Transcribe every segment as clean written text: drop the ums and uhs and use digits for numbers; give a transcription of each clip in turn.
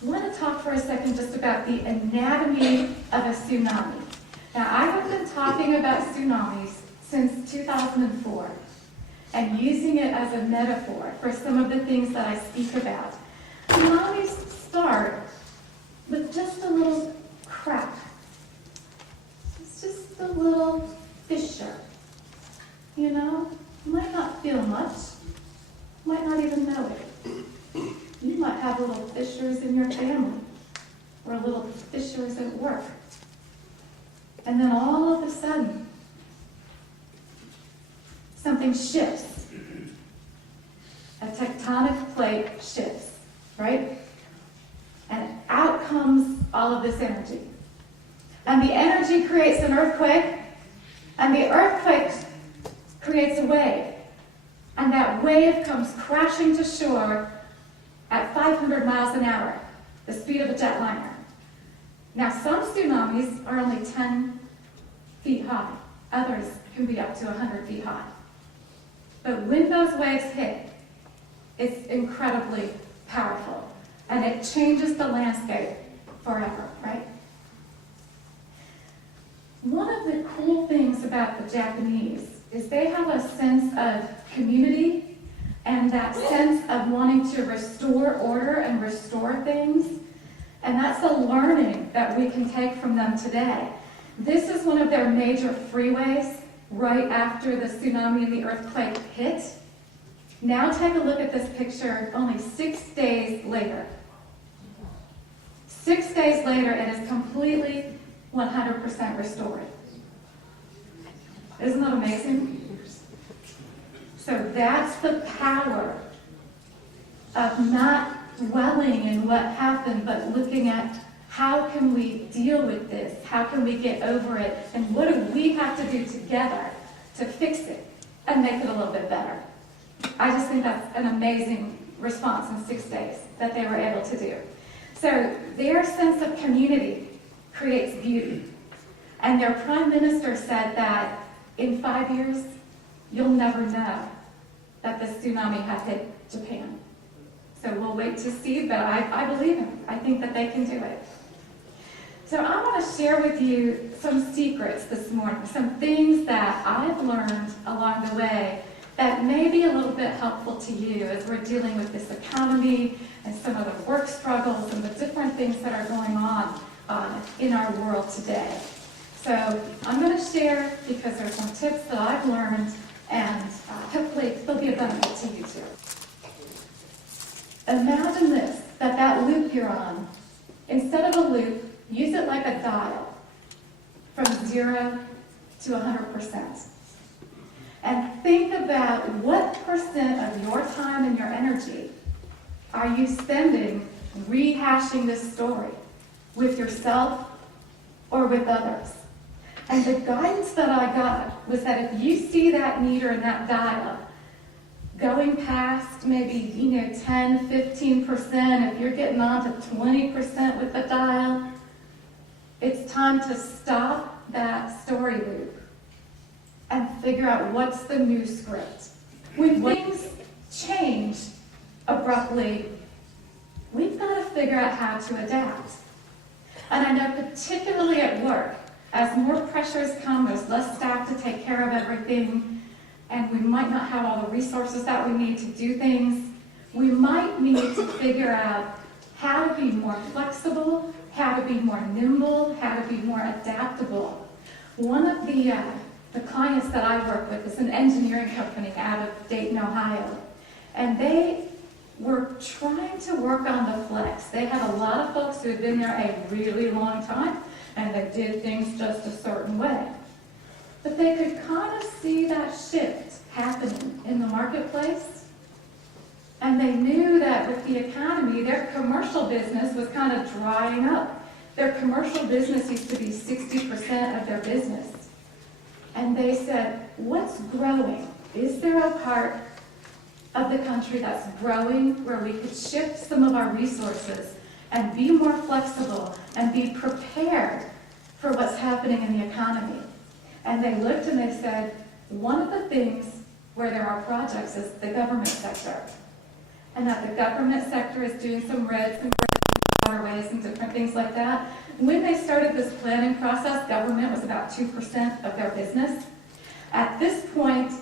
I want to talk for a second just about the anatomy of a tsunami. Now, I have been talking about tsunamis since 2004 and using it as a metaphor for some of the things that I speak about. Tsunamis start with just a little crack. It's just a little fissure. You know, you might not feel much, might not even know it. You might have little fissures in your family or little fissures at work. And then all of a sudden, something shifts. A tectonic plate shifts, right? And out comes all of this energy. And the energy creates an earthquake, and the earthquake creates a wave. And that wave comes crashing to shore at 500 miles an hour, the speed of a jetliner. Now, some tsunamis are only 10 feet high. Others can be up to 100 feet high. But when those waves hit, it's incredibly powerful. And it changes the landscape forever, right? One of the cool things about the Japanese is they have a sense of community and that sense of wanting to restore order and restore things. And that's a learning that we can take from them today. This is one of their major freeways right after the tsunami and the earthquake hit. Now take a look at this picture only 6 days later. 6 days later, it is completely 100% restored. Isn't that amazing? So that's the power of not dwelling in what happened, but looking at how can we deal with this? How can we get over it? And what do we have to do together to fix it and make it a little bit better? I just think that's an amazing response in 6 days that they were able to do. So their sense of community creates beauty. And their prime minister said that in 5 years, you'll never know that the tsunami had hit Japan. So we'll wait to see, but I believe him. I think that they can do it. So I want to share with you some secrets this morning, some things that I've learned along the way that may be a little bit helpful to you as we're dealing with this economy and some of the work struggles and the different things that are going on in our world today. So I'm going to share because there's some tips that I've learned and hopefully they'll be a benefit to you too. Imagine this, that loop you're on, instead of a loop, use it like a dial from 0 to 100%. And think about what percent of your time and your energy are you spending rehashing this story with yourself or with others. And the guidance that I got was that if you see that meter and that dial going past maybe 10, 15%, if you're getting on to 20% with the dial, it's time to stop that story loop and figure out what's the new script. When things change abruptly, we've got to figure out how to adapt. And I know particularly at work, as more pressures come, there's less staff to take care of everything, and we might not have all the resources that we need to do things. We might need to figure out how to be more flexible, how to be more nimble, how to be more adaptable. One of the clients that I work with is an engineering company out of Dayton, Ohio, and they were trying to work on the flex. They had a lot of folks who had been there a really long time, and they did things just a certain way. But they could kind of see that shift happening in the marketplace, and they knew that with the economy, their commercial business was kind of drying up. Their commercial business used to be 60% of their business. And they said, what's growing? Is there a part of the country that's growing where we could shift some of our resources and be more flexible and be prepared for what's happening in the economy? And they looked and they said, one of the things where there are projects is the government sector. And that the government sector is doing some reds and waterways and different things like that. When they started this planning process, government was about 2% of their business. At this point,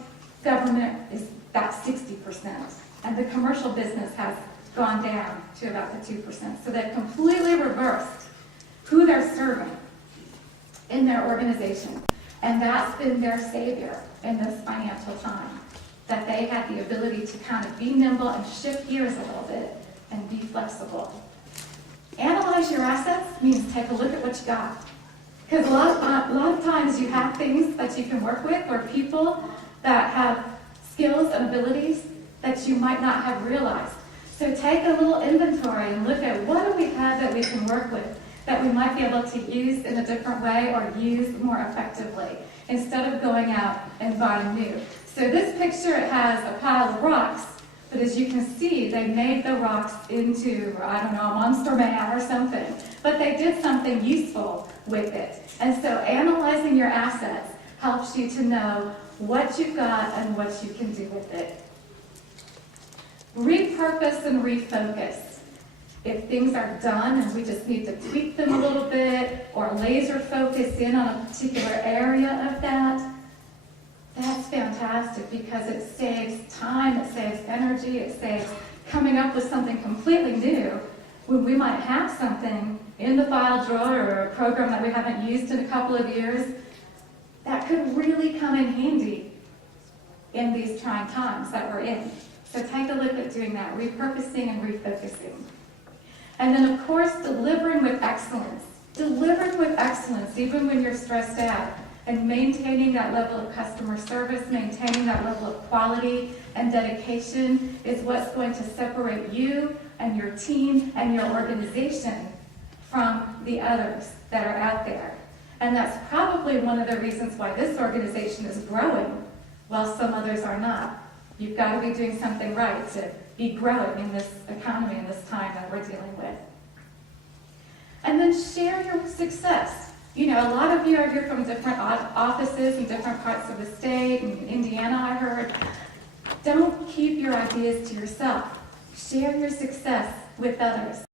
government is about 60%, and the commercial business has gone down to about the 2%. So they've completely reversed who they're serving in their organization. And that's been their savior in this financial time, that they had the ability to kind of be nimble and shift gears a little bit and be flexible. Analyze your assets means take a look at what you got. Because a lot of times you have things that you can work with, or people that have skills and abilities that you might not have realized. So take a little inventory and look at what do we have that we can work with, that we might be able to use in a different way or use more effectively, instead of going out and buying new. So this picture, it has a pile of rocks, but as you can see, they made the rocks into, I don't know, a monster man or something. But they did something useful with it. And so analyzing your assets helps you to know what you've got and what you can do with it. Repurpose and refocus. If things are done and we just need to tweak them a little bit or laser focus in on a particular area of that, that's fantastic because it saves time, it saves energy, it saves coming up with something completely new when we might have something in the file drawer or a program that we haven't used in a couple of years that could really come in handy in these trying times that we're in. So take a look at doing that, repurposing and refocusing. And then, of course, delivering with excellence. Delivering with excellence, even when you're stressed out, and maintaining that level of customer service, maintaining that level of quality and dedication is what's going to separate you and your team and your organization from the others that are out there. And that's probably one of the reasons why this organization is growing while some others are not. You've got to be doing something right to be growing in this economy, in this time that we're dealing with. And then share your success. You know, a lot of you are here from different offices in different parts of the state. In Indiana, I heard. Don't keep your ideas to yourself. Share your success with others.